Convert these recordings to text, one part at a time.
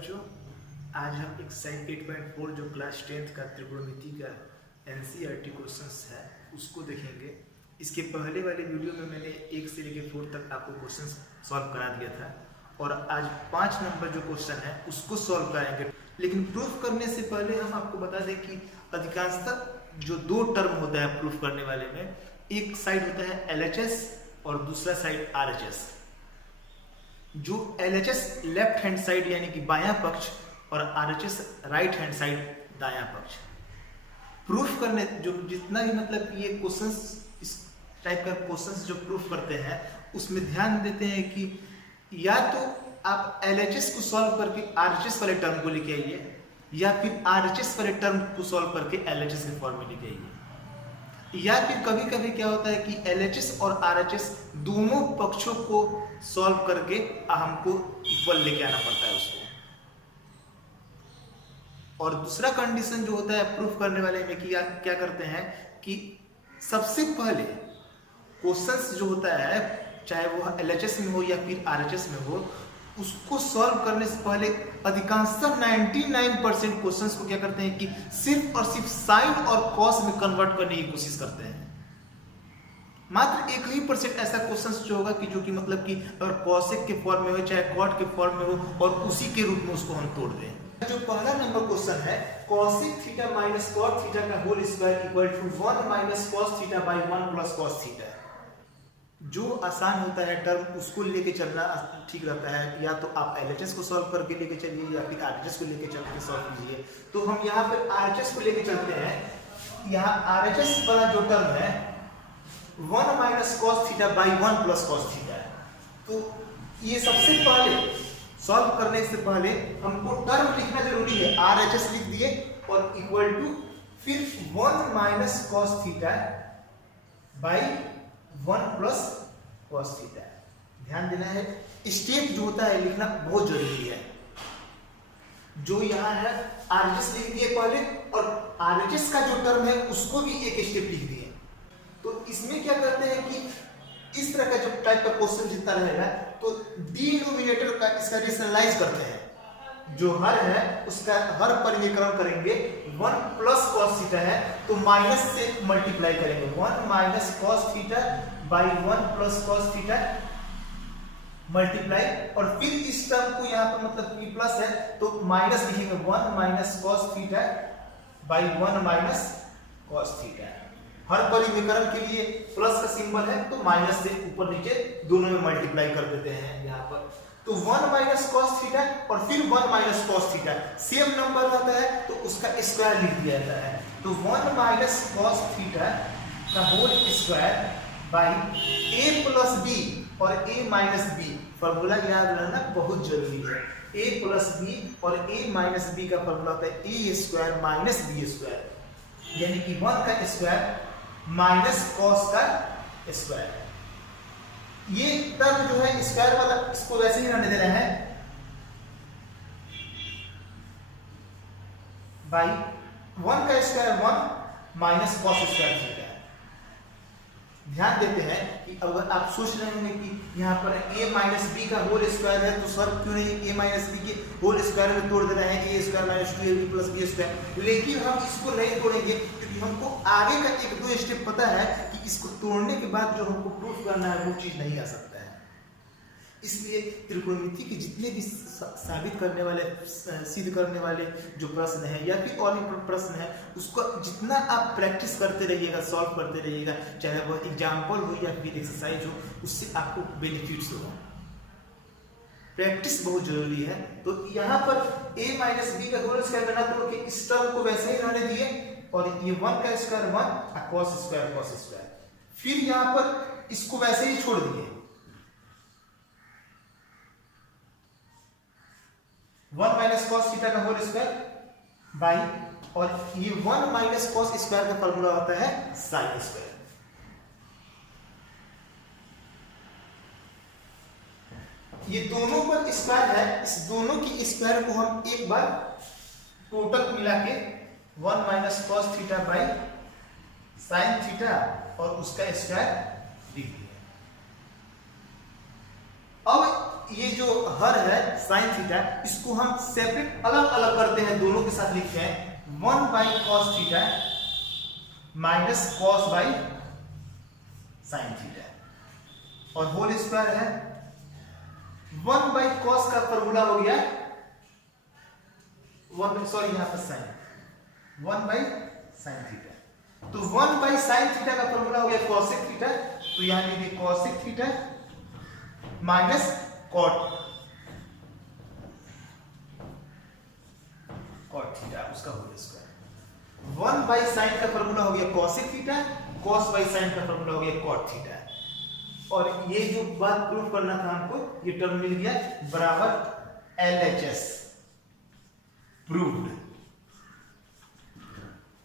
बच्चों, आज हम एक्सरसाइज 8.4 जो क्लास 10th का त्रिकोणमिति का एनसीईआरटी क्वेश्चंस है उसको देखेंगे। इसके पहले वाले वीडियो में मैंने 1 से लेकर 4 तक आपको क्वेश्चंस सॉल्व करा दिया था और आज 5 नंबर जो क्वेश्चन है उसको सॉल्व कराएंगे। लेकिन प्रूफ करने से पहले हम आपको बता दें कि अधिकांशतः जो 2 टर्म होता है प्रूफ करने वाले में, एक साइड होता है LHS और दूसरा साइड RHS। जो LHS लेफ्ट हैंड साइड यानी कि बायां पक्ष और RHS राइट हैंड साइड दायां पक्ष। प्रूफ करने जो जितना भी मतलब ये क्वेश्चंस, इस टाइप का क्वेश्चंस जो प्रूफ करते हैं उसमें ध्यान देते हैं कि या तो आप LHS को सॉल्व करके RHS वाले टर्म को लेके आइए या फिर RHS वाले टर्म को सॉल्व करके LHS के फॉर्म में लेके आइए, या फिर कभी कभी क्या होता है कि LHS और RHS दोनों पक्षों को सॉल्व करके हमको इक्वल लेके आना पड़ता है उसको। और दूसरा कंडीशन जो होता है प्रूफ करने वाले में कि क्या करते हैं कि सबसे पहले क्वेश्चंस जो होता है चाहे वो LHS में हो या फिर RHS में हो, उसको सॉल्व करने से पहले अधिकांशतः 99% क्वेश्चंस को क्या करते हैं कि सिर्फ और सिर्फ साइन और कॉस में कन्वर्ट करने की कोशिश करते हैं। मात्र 1% ऐसा क्वेश्चंस जो होगा कि जो कि मतलब कि अगर कॉसेक के फॉर्म में हो चाहे कॉट के फॉर्म में हो और उसी के रूप में उसको हम तोड़ दें। जो पहला नंबर क्वेश्चन है cosec theta minus cot theta का whole square equal to 1 minus cos theta by 1 plus cos theta. जो आसान होता है टर्म उसको लेके चलना ठीक रहता है, या तो आप LHS को सॉल्व करके लेके चलिए या फिर RHS को लेके चल के सॉल्व कीजिए। तो हम यहाँ पर RHS को लेके चलते हैं। यहाँ RHS वाला जो टर्म है 1 minus cos theta by 1 plus cos theta है। तो ये सबसे पहले सॉल्व करने से पहले हमको टर्म लिखना जरूरी है। RHS लिख दिए और इक्वल टू फिर 1 minus cos theta by 1 plus cos theta. ध्यान देना है, स्टेप जो होता है लिखना बहुत जरूरी है। जो यहाँ है RHS लिख दिए पहले और RHS का जो टर्म है उसको भी एक स्टेप लिख दिए। तो इसमें क्या करते हैं कि इस तरह का जो टाइप का क्वेश्चन जितना रहेगा तो डिनोमिनेटर का इसका रेशनलाइज करते हैं। जो हर है उसका हर परिमीकरण करेंगे। 1 प्लस कॉस थीटा है तो माइनस से मल्टीप्लाई करेंगे। 1 minus cos theta by 1 plus cos theta multiply, और फिर इस टर्म को यहाँ पर मतलब कि प्लस है तो माइनस लिखेंगे। 1 minus cos theta by 1 minus cos theta. हर परिमीकरण के लिए प्लस का सिंबल है तो माइनस से ऊपर नीचे दोनों में मल्टीप्लाई कर देते हैं यहाँ पर। तो 1 माइनस कॉस थीटा और फिर 1 minus cos theta same number रहता है तो उसका स्क्वायर लिख दिया जाता है। तो 1 माइनस कॉस थीटा का whole square by a plus b और a माइनस b। फॉर्मूला याद रहना बहुत जरूरी है। a प्लस b और a माइनस b का फॉर्मूला होता है a square minus b square, यानी कि 1 का स्क्वायर माइनस कॉस का स्क्वायर। ये टर्म जो है स्क्वायर वाला इसको वैसे ही रहने दे रहे हैं बाई 1 का square 1 minus cos square theta. ध्यान देते हैं कि अगर आप सोच रहे होंगे कि यहाँ पर a माइनस b का होल स्क्वायर है तो सर क्यों नहीं a माइनस b के होल स्क्वायर में तोड़ दे रहे हैं a square minus 2ab plus b square. लेकिन हम इसको नहीं तोड़ेंगे क्योंकि हमको आगे का 1-2 स्टेप पता है कि इसको तोड़ने के बाद जो हमको प्रूफ करना है वो चीज नहीं आ सकता है। इसलिए त्रिकोणमिति के जितने भी साबित करने वाले, सिद्ध करने वाले जो प्रश्न है या फिर और भी प्रश्न है उसको जितना आप प्रैक्टिस करते रहिएगा, सॉल्व करते रहिएगा, चाहे वो एग्जाम्पल हो या फिर एक्सरसाइज हो, उससे आपको बेनिफिट्स होगा। प्रैक्टिस बहुत जरूरी है। तो यहाँ पर a माइनस b का होल स्क्वायर बना तोड़ के इस टर्म को वैसे ही रहने दिए और ये 1 का स्क्वायर 1 कॉस स्क्वायर। फिर यहाँ पर इसको वैसे ही छोड़ दिए। 1 माइनस कॉस थीटा का होल स्क्वायर बाई, और ये 1 माइनस कॉस स्क्वायर का फॉर्मूला होता है साइन स्क्वायर। ये दोनों पर स्क्वायर है, इस दोनों की स्क्वायर को हम एक बार टोटल मिला के 1 minus cos theta by sine theta और उसका स्क्वायर लिख दिया। अब ये जो हर है साइन थीटा, इसको हम सेपरेट अलग अलग करते हैं, दोनों के साथ लिखते हैं 1 by cos theta minus cos by sine theta, और होल स्क्वायर है 1 बाई कॉस का फॉर्मूला हो गया 1 यहां पर साइन 1 बाई साइन थीटा, तो 1 बाई साइन थीटा का फॉर्मूला हो गया कॉसेक थीटा, तो यहां लिखिए cosec theta minus cot theta, उसका होल स्क्वायर 1 बाई साइन का फॉर्मूला हो गया cosec theta, cos by sine का फॉर्मूला हो गया कॉट थीटा, और ये जो बात प्रूफ करना था हमको, ये टर्म मिल गया बराबर LHS प्रूव्ड।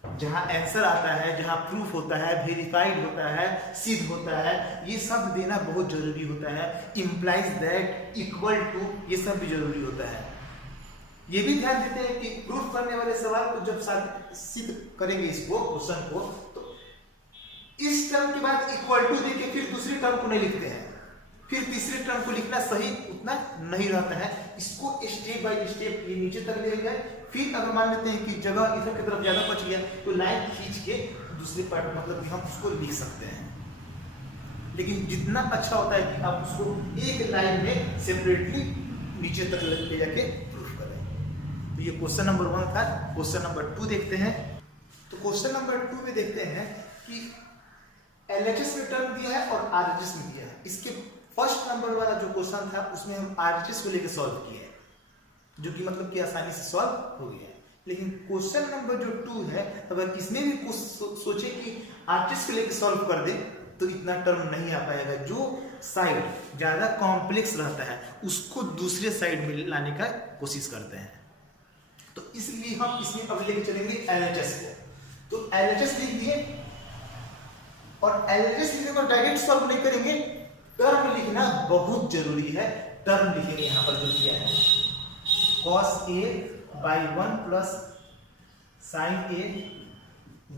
जहां आंसर आता है, जहां प्रूफ होता है, वेरीफाइड होता है, सिद्ध होता है, ये सब देना बहुत जरूरी होता है। इंप्लाइज दैट, इक्वल टू, ये सब भी जरूरी होता है। ये भी ध्यान देते हैं कि प्रूफ करने वाले सवाल को जब सिद्ध करेंगे इसको क्वेश्चन को, तो इस टर्म के बाद इक्वल टू देके फिर दूसरी टर्म को नहीं लिखते हैं, फिर तीसरे टर्म को लिखना सही उतना नहीं रहता है। इसको स्टेप बाय स्टेप ये नीचे तक ले गए, फिर अगर मान लेते हैं कि जगह इधर की तरफ ज्यादा बच गया तो लाइन खींच के दूसरे पार्ट मतलब कि हम उसको लिख सकते हैं, लेकिन जितना अच्छा होता है कि आप उसको एक लाइन में सेपरेटली नीचे तक ले जाके प्रूफ करें। तो ये क्वेश्चन नंबर 1 था। क्वेश्चन नंबर 2 देखते हैं। तो क्वेश्चन नंबर 2 में देखते हैं कि LHS में टर्म दिया है और RHS में दिया है। इसके फर्स्ट नंबर वाला जो क्वेश्चन था उसमें हम RHS को लेकर सॉल्व किए, जो कि मतलब कि आसानी से सॉल्व हो गया है। लेकिन क्वेश्चन नंबर जो 2 है, अगर इसमें भी कुछ सोचे कि RHS को लेकर सॉल्व कर दे तो इतना टर्म नहीं आ पाएगा। जो साइड ज्यादा कॉम्प्लेक्स रहता है उसको दूसरे साइड में लाने का कोशिश करते हैं, तो इसलिए हम इसमें अब लेके चलेंगे LHS को। तो LHS लिख दिए, और LHS लिखने को डायरेक्ट सॉल्व नहीं करेंगे, टर्म लिखना बहुत जरूरी है। टर्म लिखेंगे यहां पर जो किया है cos A by 1 plus sign A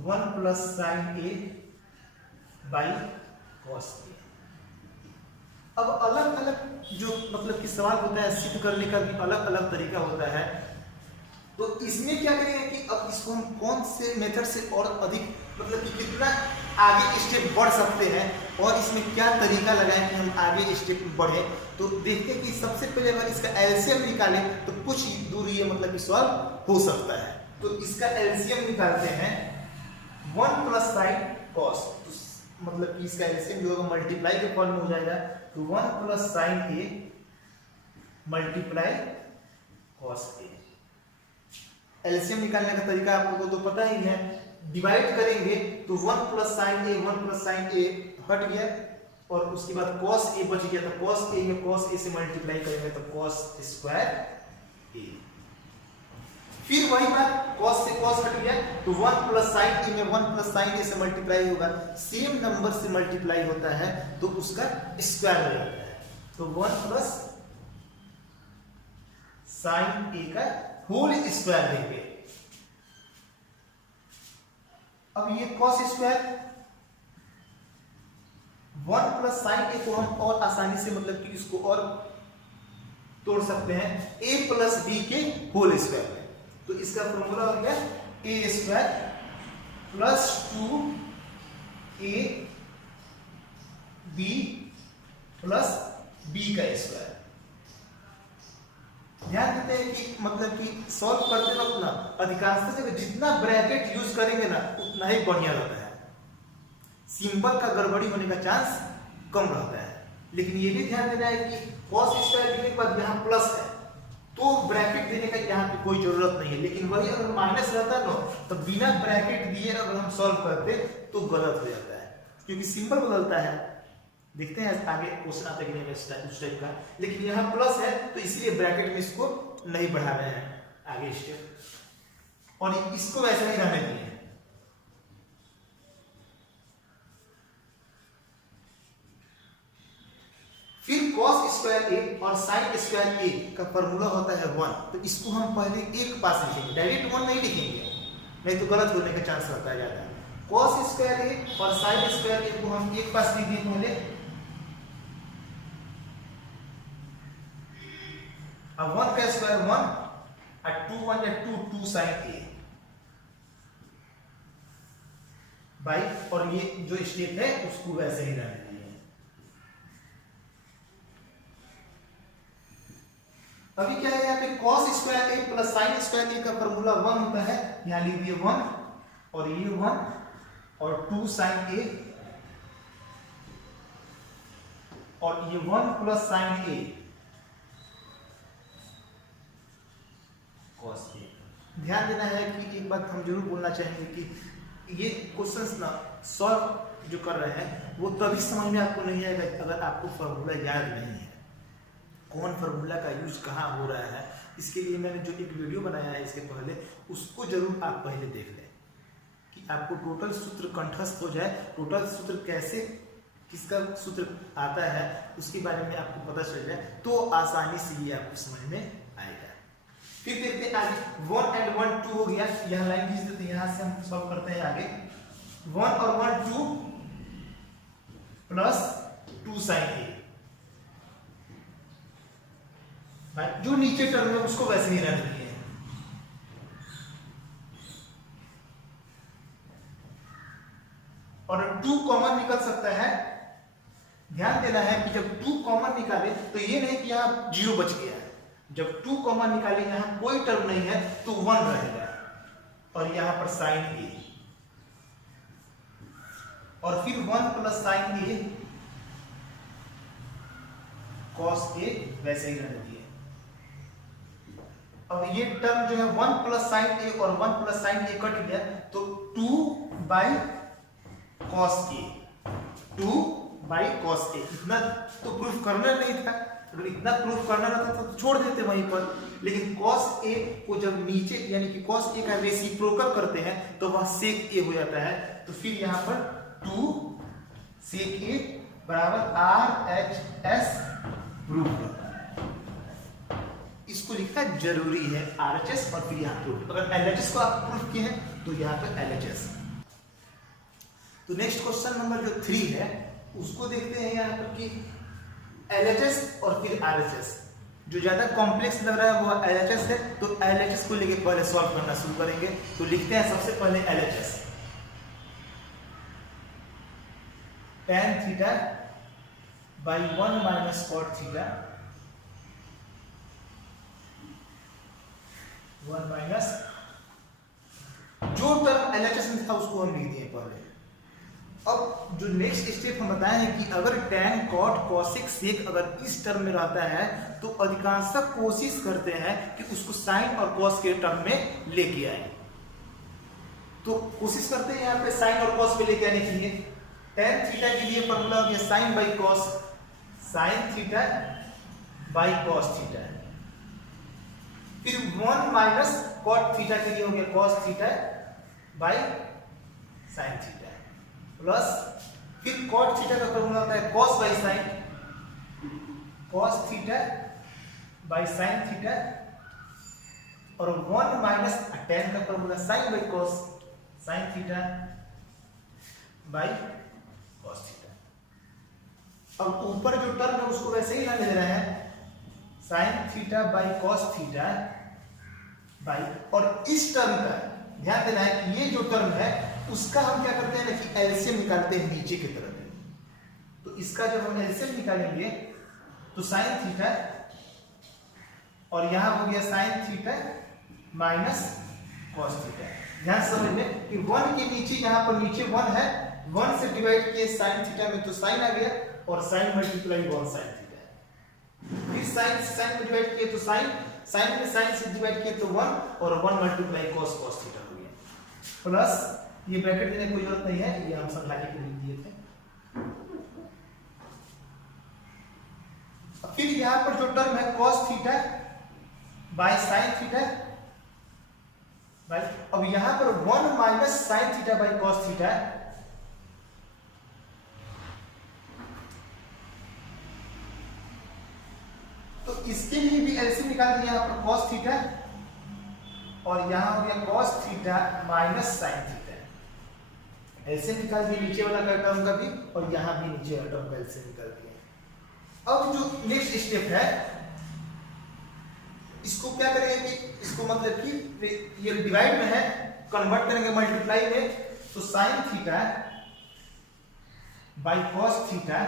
1 plus sign A by cos A। अब अलग अलग जो मतलब कि सवाल होता है सिद्ध करने का भी अलग अलग तरीका होता है। तो इसमें क्या करेंगे कि अब इसको हम कौन से मेथड से और अधिक मतलब कि कितना आगे स्टेप बढ़ सकते हैं और इसमें क्या तरीका लगाएं कि हम आगे स्टेप बढ़े। तो देखते हैं कि सबसे पहले अगर इसका एलसीएम निकालें तो कुछ दूर ये मतलब कि सॉल्व हो सकता है। तो इसका एलसीएम निकालते हैं 1 प्लस साइन कॉस, तो मतलब कि इसका एलसीएम जो होगा मल्टीप्लाई के फॉर्म में हो जाएगा। तो 1 plus sine A multiply cos A. LCM निकालने का तरीका आप लोगों को तो पता ही है, डिवाइड करेंगे तो 1 प्लस साइन ए हट गया और उसके बाद cos a बच गया, तो cos a में cos a से मल्टीप्लाई करेंगे तो cos स्क्वायर a। फिर वही बात cos से cos हट गया तो 1 प्लस साइन a में 1 प्लस साइन a से मल्टीप्लाई होगा, सेम नंबर से मल्टीप्लाई होता है तो उसका स्क्वायर हो जाता है। तो 1 प्लस साइन a का होल स्क्वायर देंगे। अब ये cos स्क्वायर 1 प्लस साइन ए को हम और आसानी से मतलब कि इसको और तोड़ सकते हैं a प्लस बी के होल स्क्वायर में। तो इसका फॉर्मूला हो गया a square plus 2 a b plus b का स्क्वायर। ध्यान देते हैं कि मतलब कि सॉल्व करते वक्त ना अधिकांशतः जगह जितना ब्रैकेट यूज करेंगे ना उतना ही बढ़िया रहता है, सिंबल का गड़बड़ी होने का चांस कम रहता है। लेकिन ये भी ध्यान देना है कि cos स्क्वायर लिखने के बाद यहाँ प्लस है तो ब्रैकेट देने का यहाँ पे कोई जरूरत नहीं है। लेकिन वही अगर माइनस रहता ना तो बिना ब्रैकेट दिए अगर हम सॉल्व करते तो गलत हो जाता है, क्योंकि सिंबल बदलता है। देखते हैं आगे क्वेश्चन आता है कि नहीं उस टाइप का, लेकिन यहाँ प्लस है तो इसलिए ब्रैकेट में इसको नहीं बढ़ा रहे हैं आगे स्टेप, और इसको वैसा ही रहने दिए। फिर cos स्क्वायर a और sin स्क्वायर a का फॉर्मूला होता है 1, तो इसको हम पहले एक पास लिखेंगे, डायरेक्ट 1 नहीं लिखेंगे, नहीं तो गलत होने का चांस रहता है ज्यादा। cos स्क्वायर a और sin स्क्वायर a को हम एक पास लिखेंगे पहले, अब 1 का स्क्वायर 1 और 2 1 या 2 sin a बाई, और ये जो स्टेप है उसको वैसे ही रहने दीजिए। अभी क्या है यहाँ पे cos square a plus sin square a का फॉर्मूला 1 होता है, यहाँ लिखिए 1 और ये 1 और 2 sin a और ये 1 plus sin a cos a। ध्यान देना है कि एक बात हम जरूर बोलना चाहेंगे कि ये क्वेश्चंस ना सॉल्व जो कर रहे हैं वो तभी समझ में आपको नहीं आएगा अगर आपको फार्मूला याद नहीं है, कौन फार्मूला का यूज कहाँ हो रहा है। इसके लिए मैंने जो एक वीडियो बनाया है इसके पहले, उसको जरूर आप पहले देख लें कि आपको टोटल सूत्र कंठस्थ हो जाए, टोटल सूत्र कैसे किसका सूत्र आता है उसके बारे में आपको पता चल जाए तो आसानी से ये आपको समझ में आएगा। फिर देखते हैं आगे 1 and 1 2 हो गया, यहाँ लाइन खींच देते हैं, यहाँ से हम सॉल्व करते हैं आगे 1 और 1 2 प्लस 2 sin a, जो नीचे टर्म है उसको वैसे ही रहने दिए हैं। और 2 कॉमन निकल सकता है, ध्यान देना है कि जब 2 कॉमन निकाले तो ये नहीं कि यहाँ 0 बच गया है, जब 2 कॉमन निकाले यहाँ कोई टर्म नहीं है तो 1 रहेगा और यहाँ पर sin a और फिर 1 plus sin a cos a वैसे ही रहने दिए। अब ये टर्म जो है 1 प्लस sin a और 1 प्लस sin a कट गया तो 2 by cos a, 2 by cos a। इतना तो प्रूफ करना नहीं था, अगर इतना प्रूफ करना रहता तो छोड़ देते वहीं पर, लेकिन cos a को जब नीचे यानी कि cos a का रेसिप्रोकल करते हैं तो वह sec a हो जाता है, तो फिर यहाँ पर 2 sec a बराबर RHS प्रूफ करता है। इसको लिखना जरूरी है RHS और फिर यहाँ प्रूफ, अगर LHS को आप प्रूफ किए हैं तो यहाँ पर LHS। तो नेक्स्ट क्वेश्चन नंबर जो 3 है उसको देखते हैं यहाँ पर कि LHS और फिर RHS, जो ज्यादा कॉम्प्लेक्स लग रहा है वो LHS है, तो LHS को लेके पहले सॉल्व करना शुरू करेंगे। तो लिखते हैं सबसे पहले LHS, tan theta by 1 minus cot theta 1 minus, जो टर्म LHS में था उसको हम लिख दिए पहले। अब जो नेक्स्ट स्टेप हम बताए हैं कि अगर tan cot cosec sec अगर इस टर्म में रहता है तो अधिकांशतः कोशिश करते हैं कि उसको sin और cos के टर्म में लेके आए, तो कोशिश करते हैं यहाँ पे sin और cos में लेके आने के लिए। tan थीटा के लिए फॉर्मूला हो गया sin by cos, sin theta by cos theta, फिर 1 माइनस cot थीटा के लिए हो गया cos theta by sin theta, plus फिर cot थीटा का फॉर्मूला होता है cos by sin, cos theta by sin theta, और 1 माइनस tan का formula sin by cos, sin theta by cos theta. अब ऊपर जो टर्म है उसको वैसे ही रहने दे रहे हैं sin theta by cos theta by, और इस टर्म का ध्यान देना है कि ये जो टर्म है उसका हम क्या करते हैं ना कि एलसीएम निकालते हैं नीचे की तरफ। तो इसका जब हम एलसीएम निकालेंगे तो sin थीटा और यहां हो गया sin theta minus cos theta. ध्यान समझ में कि 1 के नीचे यहाँ पर नीचे 1 है, 1 से डिवाइड किए sin थीटा में तो sin आ गया और sin मल्टीप्लाई 1 sin थीटा, फिर sin में डिवाइड किए तो sin में sin से डिवाइड किए तो 1 और 1 मल्टीप्लाई cos थीटा हो गया, प्लस ये ब्रैकेट देने की कोई जरूरत नहीं है, ये हम समझाने के लिए दिए थे। फिर यहाँ पर जो टर्म है cos theta by sin theta by, अब यहाँ पर 1 minus sin theta by cos theta, तो इसके लिए भी एलसीएम निकाल दिया यहाँ पर cos थीटा और यहाँ हो गया cos theta minus sin theta, LCM निकाल दिया नीचे वाला टर्म का भी और यहाँ भी नीचे वाला टर्म का एलसीएम निकाल दिया। अब जो नेक्स्ट स्टेप है इसको क्या करेंगे कि इसको मतलब कि ये डिवाइड में है, कन्वर्ट करेंगे मल्टीप्लाई में, तो sine theta by cos theta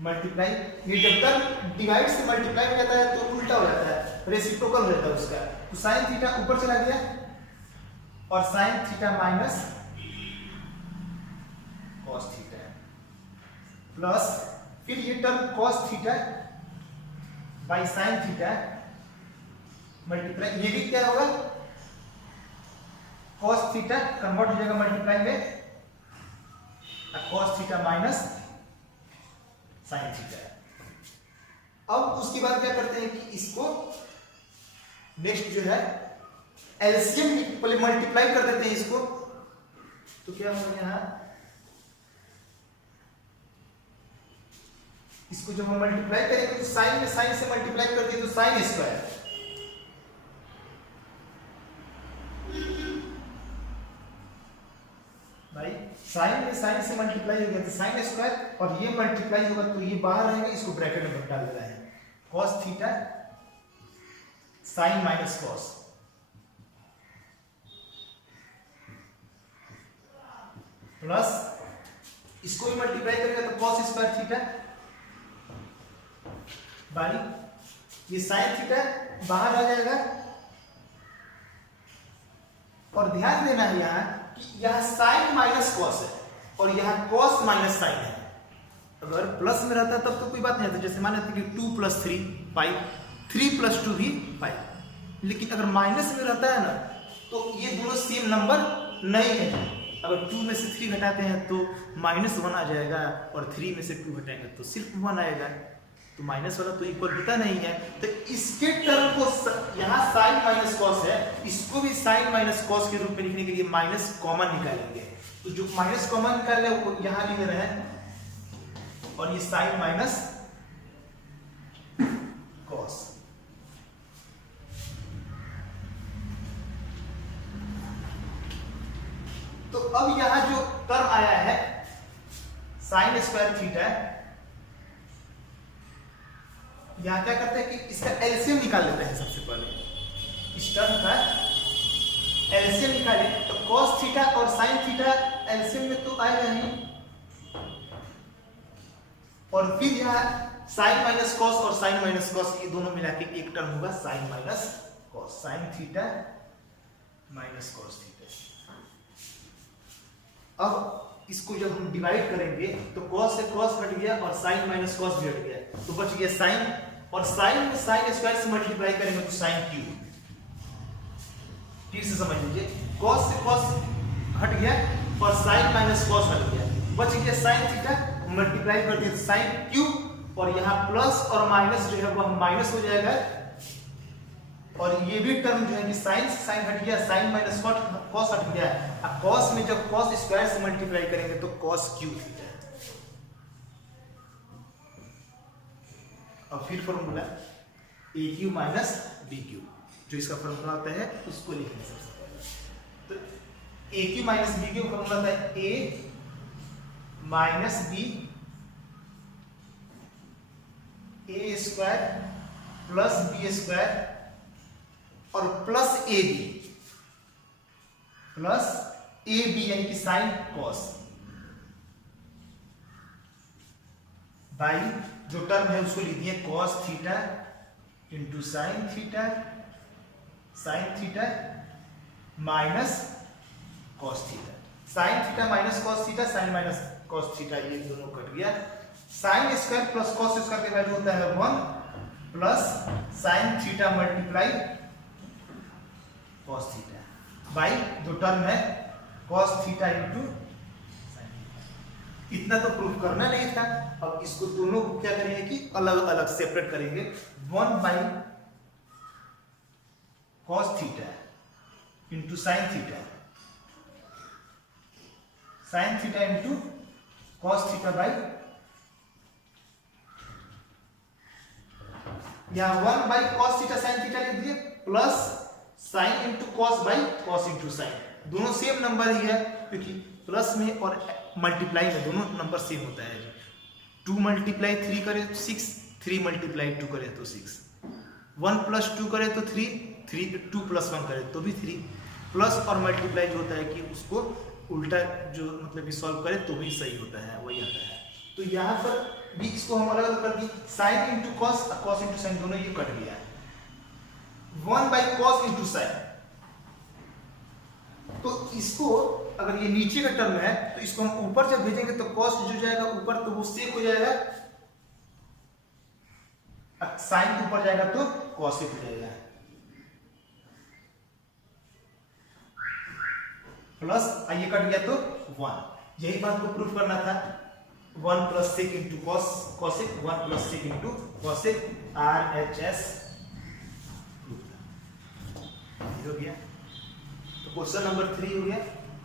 multiply, ये जब तक डिवाइड से मल्टीप्लाई हो जाता है तो उल्टा हो जाता है, रेसिप्रोकल हो जाता है उसका, तो साइन थीटा ऊपर चला गया और sign theta minus cos theta plus फिर ये term cos theta by sine theta multiply, ये भी क्या होगा कॉस थीटा कन्वर्ट हो जाएगा मल्टीप्लाई में cos theta minus sine theta. अब उसके बाद क्या करते हैं कि इसको नेक्स्ट जो है एलसीएम पहले मल्टीप्लाई कर देते हैं इसको, तो क्या होगा यहां इसको जब हम मल्टीप्लाई करेंगे तो साइन में साइन से मल्टीप्लाई करते हैं तो साइन स्क्वायर भाई, साइन में साइन से मल्टीप्लाई हो गया तो साइन स्क्वायर और ये मल्टीप्लाई होगा तो ये बाहर रहेगा, इसको ब्रैकेट में डाल देना है cos theta sine minus cos plus इसको भी मल्टीप्लाई करेगा तो कॉस स्क्वायर थीटा बाई ये साइन थीटा बाहर आ जाएगा। और ध्यान देना है यहां कि यह साइन माइनस कॉस है और यह कॉस माइनस साइन है। अगर प्लस में रहता तब तो कोई बात नहीं आता, जैसे मान लेते कि 2 + 3 5, 3 + 2 भी 5, लेकिन अगर माइनस में रहता है ना तो ये दोनों सेम नंबर नहीं है। अगर 2 में से 3 घटाते हैं तो -1 आ जाएगा और 3 में से 2 घटाएंगे तो सिर्फ 1 आएगा, तो माइनस वाला तो इक्वल होता नहीं है। तो इसके टर्म को यहाँ साइन माइनस कॉस है, इसको भी साइन माइनस कॉस के रूप में लिखने के लिए माइनस कॉमन निकालेंगे, तो जो माइनस कॉमन निकाल रहे हैं वो यहाँ लिख रहे हैं और ये साइन माइनस कॉस। तो अब यहां जो टर्म आया है साइन स्क्वायर थीटा, यहां क्या करते हैं कि इसका एलसीएम निकाल लेते हैं। सबसे पहले इस टर्म का एलसीएम निकाले तो cos थीटा और sin थीटा एलसीएम में तो आएगा नहीं, और फिर यहां sin माइनस cos और sin माइनस cos ये दोनों मिला के एक टर्म होगा sin minus cos, sin theta minus cos theta. अब इसको जब हम डिवाइड करेंगे तो cos से cos हट गया और sin माइनस cos भी हट गया, तो बच गया sin, और sin में sin स्क्वायर से मल्टीप्लाई करेंगे तो sin क्यूब। ठीक से समझ लीजिए, cos से cos हट गया और sin माइनस cos हट गया, बच गया sin थीटा, मल्टीप्लाई कर दिया तो sin क्यूब, और यहाँ प्लस और माइनस जो है वह माइनस हो जाएगा, और ये भी टर्म जो है कि sin से sin हट गया, sin माइनस cos हट गया, अब cos में जब cos स्क्वायर से मल्टीप्लाई करेंगे तो cos क्यूब थीटा। और फिर फॉर्मूला ए क्यू माइनस बी क्यू, जो इसका फॉर्मूला होता है उसको लिखेंगे सबसे पहले। तो A cube minus B cube formula होता है A minus B A square plus B square और प्लस ए बी यानी कि साइन कॉस बाई जो टर्म है उसको लिख दिए cos theta into sine theta minus cos theta, sine theta minus cos theta, sine minus cos theta, ये दोनों कट गया। Sine square plus cos square का वैल्यू होता है 1 plus sine theta multiply cos theta by जो term है cos theta into. इतना तो प्रूफ करना नहीं था, अब इसको दोनों को क्या करेंगे कि अलग अलग सेपरेट करेंगे। 1 by cos theta into sine theta into cos theta by, यहां 1 by cos theta sine theta लिख दिए plus sine into cos by cos into sine, दोनों सेम नंबर ही है क्योंकि प्लस में और मल्टीप्लाई में दोनों नंबर सेम होता है। 2 × 3 करे तो 6, 3 × 2 करे तो 6, 1 प्लस 2 करे तो 3, 2 प्लस 1 करे तो भी 3, प्लस और मल्टीप्लाई जो होता है कि उसको उल्टा जो मतलब कि सॉल्व करे तो भी सही होता है, वही आता है। तो यहाँ पर भी इसको हम अलग अलग कर दिए, sine into cos, cos into sine दोनों ये कट गया, 1 बाई कॉस इंटू साइन। तो इसको अगर ये नीचे का टर्म है तो इसको हम ऊपर जब भेजेंगे तो कॉस जो जाएगा ऊपर तो वो सेक हो जाएगा, साइन ऊपर जाएगा तो कॉस हो जाएगा, प्लस ये कट गया तो 1। यही बात को प्रूफ करना था, 1 plus sec into cos cosec, 1 plus sec into cosec, RHS हो गया। तो क्वेश्चन नंबर 3 हो गया।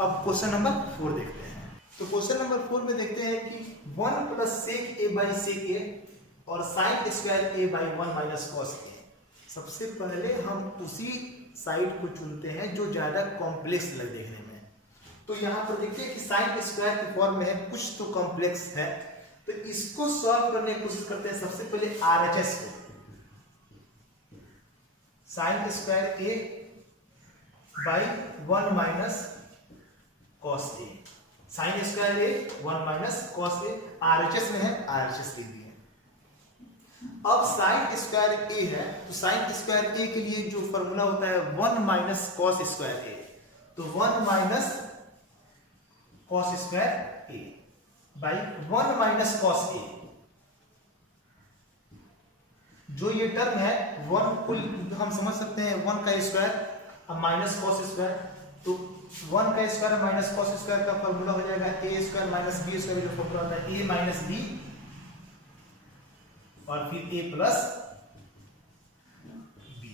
अब क्वेश्चन नंबर 4 देखते हैं। तो क्वेश्चन नंबर 4 में देखते हैं कि 1 plus sec A by sec A और sine square A by 1 minus cos A. सबसे पहले हम उसी साइड को चुनते हैं जो ज्यादा कॉम्प्लेक्स लगे देखने में। तो यहाँ पर देखते हैं कि साइन स्क्वायर की फॉर्म में है, कुछ तो कॉम्प्लेक्स है, तो इसको सॉल्व करने की कोशिश करते हैं। सबसे पहले RHS को, sign square A by 1 minus cos A, sign square A 1 minus cos A, RHS में है, RHS दे दिए। अब साइन स्क्वायर ए है तो साइन स्क्वायर ए के लिए जो फॉर्मूला होता है 1 माइनस कॉस स्क्वायर ए, तो 1 minus cos square A by 1 minus cos A. जो ये टर्म है 1 कुल हम समझ सकते हैं 1 का स्क्वायर अब माइनस कॉस स्क्वायर, तो 1 का स्क्वायर माइनस कॉस स्क्वायर का फॉर्मूला हो जाएगा ए स्क्वायर माइनस बी स्क्वायर, जो फॉर्मूला होता है ए माइनस बी और फिर ए प्लस बी।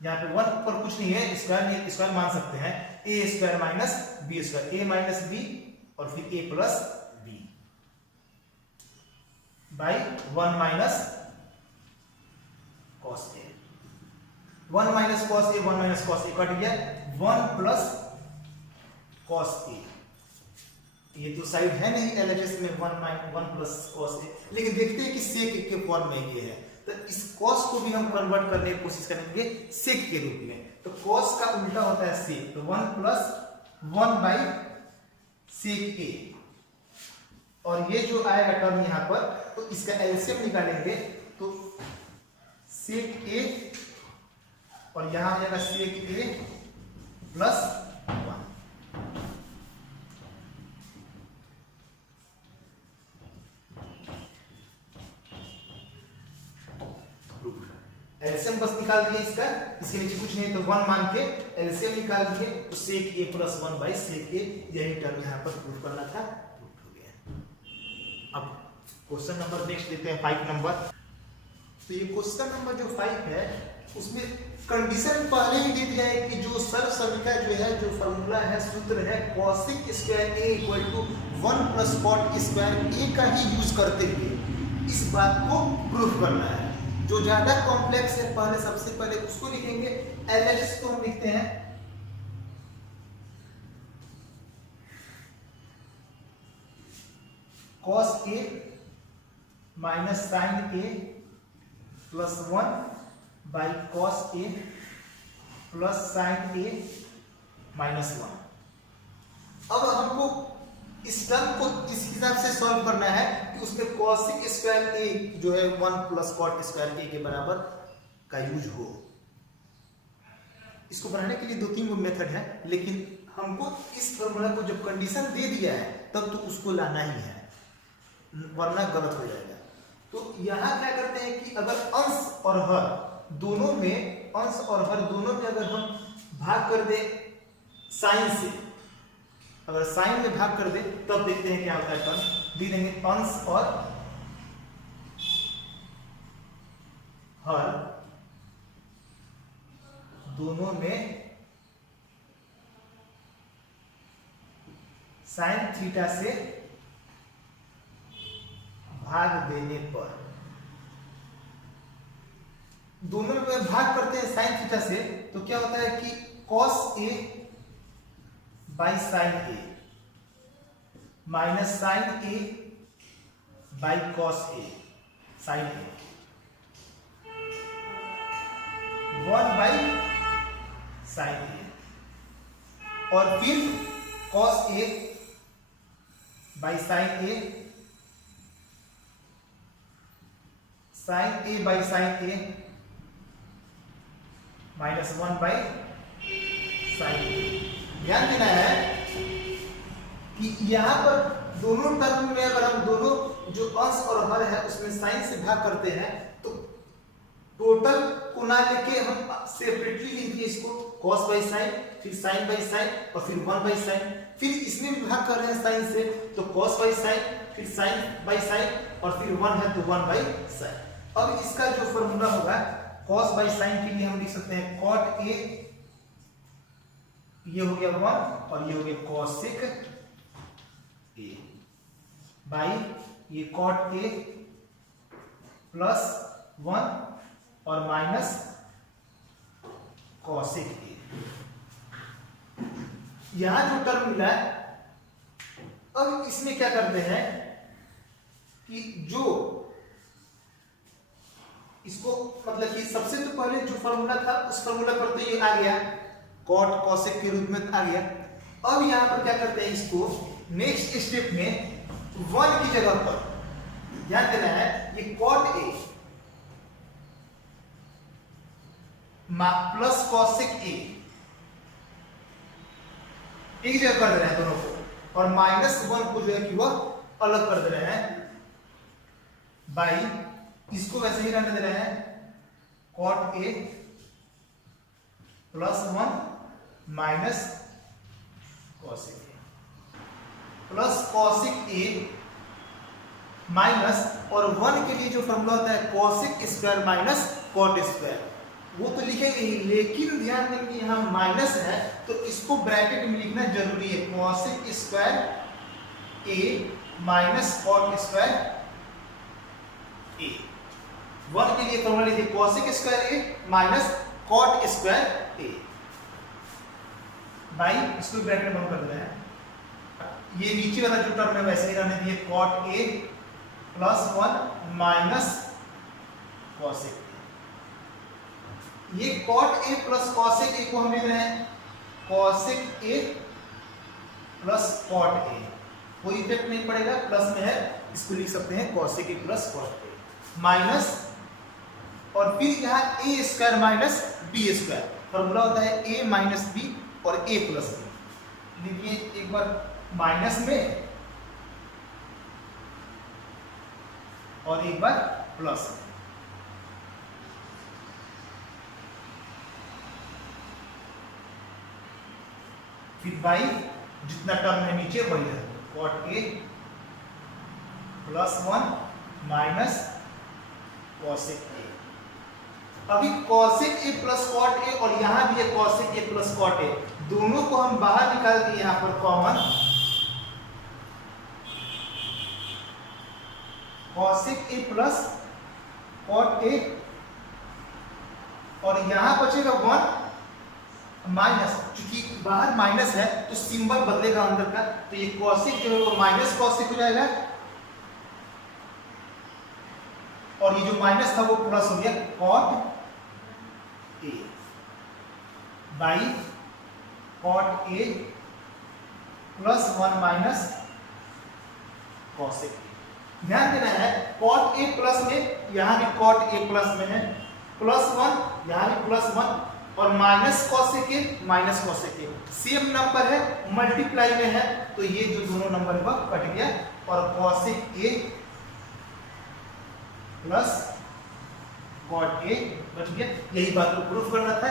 यहाँ पे 1 पर कुछ नहीं है, स्क्वायर नहीं, स्क्वायर मान सकते हैं, A square minus B square, A minus B और फिर A plus B by 1 minus cos A, 1 minus cos A, 1 minus cos A cut गया, 1 प्लस कॉस ए। ये तो साइड है नहीं LHS में 1 प्लस कॉस ए, लेकिन देखते हैं कि सेक के फॉर्म में ये है, तो इस कॉस को भी हम कन्वर्ट करने की कोशिश करेंगे सेक के रूप में। तो कॉस का उल्टा होता है सेक, तो 1 प्लस 1 बाई सेक ए, और ये जो आएगा टर्म यहाँ पर तो इसका एलसीएम निकालेंगे तो सेक ए और यहां आ जाएगा सेक ए प्लस 1। एलसीएम बस निकाल दिए इसका, इसके नीचे कुछ नहीं तो 1 मान के एलसीएम निकाल दिए, तो सेक ए प्लस 1 बाई सेक ए, यही टर्म यहाँ पर प्रूफ करना था, प्रूफ हो गया। अब क्वेश्चन नंबर नेक्स्ट लेते हैं 5 नंबर। तो ये क्वेश्चन नंबर जो 5 है उसमें कंडीशन पहले ही दे दिया है कि जो सर्व समीकरण जो है, जो फॉर्मूला है, सूत्र है cosec square A equal to 1 plus cot square A का ही यूज करते हुए इस बात को प्रूफ करना है। जो ज्यादा कॉम्प्लेक्स है पहले सबसे पहले उसको लिखेंगे, LHS को हम लिखते हैं cos A minus sine A plus 1 by cos A plus sine A minus 1। अब हमको इस टर्म को इस हिसाब से सॉल्व करना है कि उसमें कॉसिक स्क्वायर ए जो है 1 प्लस कॉट स्क्वायर ए के बराबर का यूज हो। इसको बनाने के लिए 2-3 मेथड है, लेकिन हमको इस फॉर्मूला को जब कंडीशन दे दिया है तब तो उसको लाना ही है, वरना गलत हो जाएगा। तो यहां क्या करते हैं कि अगर अंश और हर दोनों में, अंश और हर दोनों में अगर हम भाग कर दे साइन से, अगर साइन में भाग कर दे तब देखते हैं क्या होता है टर्म, दे देंगे अंश और हर दोनों में साइन थीटा से भाग देने पर, दोनों में भाग करते हैं साइन थीटा से, तो क्या होता है कि cos A by sine A minus sine A by cos A sine A. 1 by sine A, और फिर cos A by sine A, sine A by sine A minus 1 by sine A. ध्यान देना है कि यहां पर दोनों टर्म में अगर हम दोनों जो अंश और हर है उसमें साइन से भाग करते हैं तो टोटल को ना लेके हम सेपरेटली लिख दिए इसको, cos बाई साइन, फिर साइन बाई साइन और फिर 1 बाई साइन। फिर इसमें भी भाग कर रहे हैं साइन से, तो cos बाई साइन, फिर साइन बाई साइन और फिर 1 है तो 1 बाई साइन। अब इसका जो फॉर्मूला होगा cos बाई साइन के लिए हम लिख सकते हैं cot a, ये हो गया 1 और ये हो गया cosec a बाई ये cot a प्लस 1 और माइनस cosec a। यहां जो टर्म मिला है, अब इसमें क्या करते हैं कि जो इसको मतलब कि सबसे तो पहले जो फॉर्मूला था उस फॉर्मूला पर तो ये आ गया, cot cosec के रूप में आ गया। अब यहां पर क्या करते हैं, इसको नेक्स्ट स्टेप में 1 की जगह पर ध्यान देना है, ये cot a plus cosec a एक जगह कर दे रहे हैं दोनों को, और माइनस 1 को जो है कि वह अलग कर दे रहे हैं बाई, इसको वैसे ही रहने दे रहे हैं cot a plus 1 minus cosec a plus cosec a minus, और 1 के लिए जो फॉर्मूला होता है cosec square minus cot square, वो तो लिखेंगे ही, लेकिन ध्यान दें कि यहाँ माइनस है तो इसको ब्रैकेट में लिखना जरूरी है, cosec square a minus cot square a। 1 के लिए फॉर्मूला लिखिए cosec square a minus cot square a by, इसको ब्रैकेट बंद कर देना है। ये नीचे वाला जो टर्म है वैसे ही रहने दिए, cot a plus 1 minus cosec a। ये cot a plus cosec a को हम लिख रहे हैं cosec a plus cot a, कोई इफेक्ट नहीं पड़ेगा, प्लस में है, इसको लिख सकते हैं cosec a plus cot a minus, और फिर यहाँ a square minus b square, formula होता है a माइनस b और a प्लस b। लिखिए एक बार माइनस में और एक बार प्लस में, फिर बाई जितना टर्म है नीचे वही है, cot a plus 1 minus cosec a। अभी cosec a plus cot a और यहां भी है cosec a plus cot a, दोनों को हम बाहर निकाल के यहां पर common, cosec a plus cot a, और यहां बचेगा 1 माइनस, क्योंकि बाहर माइनस है तो सिंबल बदलेगा अंदर का, तो ये cosec जो है वो माइनस cosec हो जाएगा, और ये जो माइनस था वो प्लस हो गया cot a by cot a plus 1 minus cosec a। ध्यान देना है cot a प्लस में, यहां भी cot a प्लस में है, प्लस 1 यहां भी प्लस 1 और minus cosec a minus cosec a, same number है, मल्टीप्लाई में है, तो ये जो दोनों नंबर वह कट गया, और cosec a plus cot a बच गया। यही बात को प्रूफ करना था।